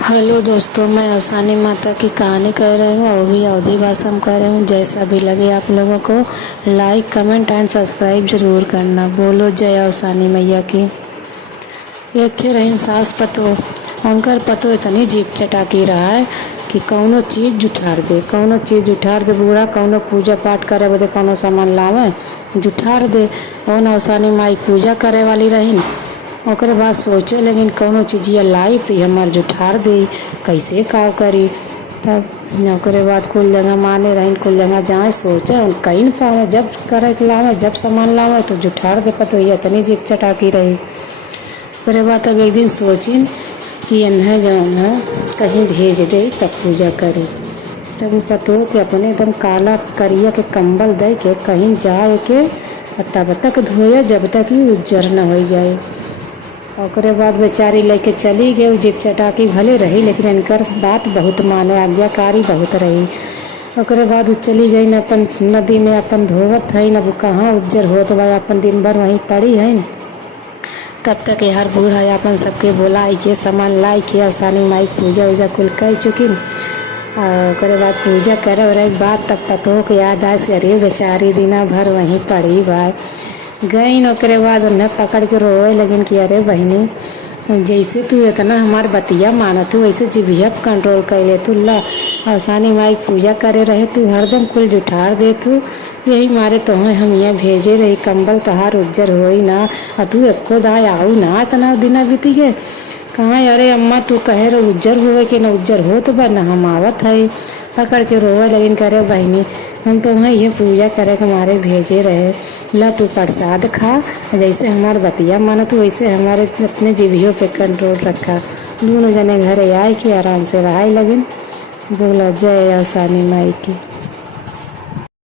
Hello दोस्तों, मैं अवसानी माता की कहानी कह रही हूँ, वो भी अवधी भाषा में कह रही हूँ। जैसा भी लगे आप लोगों को लाइक कमेंट एंड सब्सक्राइब ज़रूर करना। बोलो जय अवसानी मैया की। एक थे रही सास पतो, उनकर पतो इतनी जीप चटाकी रहा है कि कौनो चीज़ जुठार दे, कौनो चीज़ जुठार दे। बूढ़ा कौनो पूजा पाठ करे बदे कौनो सामान लावे जुठार दे। और अवसानी माई पूजा करे वाली रही। ओकरे बाद सोचे लेकिन कौनो चीज़िया लाई तो ये हमार जुठार दे, कैसे का करी। तब ओकरे बाद कुल जगह माने रही, कुल जगह जाए सोचे कहीं न पावे। जब करे के लावे, जब सामान लावे तो जुठार दे। पतो ये इतनी जीप चटाकी रही। ओकरे बाद अब एक दिन सोचिन कि इन्हें जो है कहीं भेज दे तब पूजा करे। तब पतो कि अपने एकदम काला करिया के कंबल दे के कहीं जाए के तब तक धोए जब तक ही उज्जर न हो जाए। ओकरे बाद बेचारी लेके चली गई। जीप चटाकी भले रही लेकिन इनकर बात बहुत माने, आज्ञाकारी बहुत रही। ओकरे बाद वो चली गई न अपन नदी में अपन धोवत है न कहाँ उज्जर होत बा, अपन दिन भर वहीं पड़ी है। तब तक यार बूढ़ा अपन सबके बोलाई के सामान लाई के अवसानी माई पूजा उजा कुल कर चुकिन। और ओकरे बाद पूजा करे और एक बात तब पतो के याद आए अरे बेचारी दिना भर वहीं पड़ी बा। गई ओकरे बाद उन्हें पकड़ के रोए लगिन कि अरे बहनी, जैसे तू इतना हमार बतिया मानत तू वैसे जिभिया कंट्रोल कर ले तू। ला अवसानी माई पूजा करे रहे तू हरदम कुल जुठार दे तू, यही मारे तोहें हम यहाँ भेजे रही कंबल तहार उज्जर होई ना। और तू एको दाए आऊ ना इतना दिना बीती गए कहाँ। अरे अम्मा तू कहे रो उज्जर होवे कि न उज्जर हो तो बा न हम आवत है। पकड़ के रोवे लेकिन करे बहनी हम तो वहाँ ये पूजा करे के हमारे भेजे रहे। ला तू प्रसाद खा, जैसे हमार बतिया माना तू वैसे हमारे अपने जीभियों पे कंट्रोल रखा। दोनों जने घरे आए कि आराम से रहाई लगिन। बोला जय अवसानी माई की।